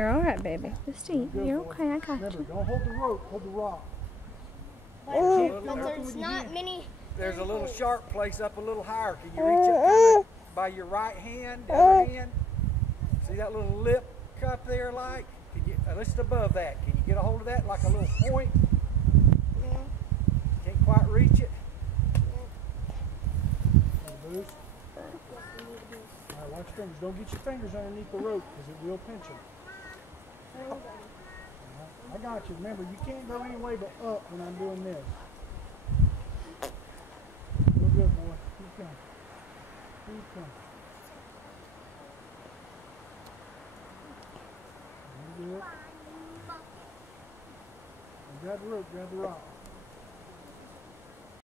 You're all right, baby. Just eat. Good You're boy. okay. I got Remember, you. don't hold the rope. Hold the rock. But there's not many. There's a little sharp place up a little higher. Can you reach it kind of by your right hand, the other hand? See that little lip cup there, like? Can you, just above that, can you get a hold of that like a little point? No. Can't quite reach it. Boost. All right, watch your fingers. Don't get your fingers underneath the rope because it will pinch them. I got you. Remember, you can't go any way but up when I'm doing this. Real good, boy. Keep going. Keep going. Real good. Grab the rope. Grab the rock.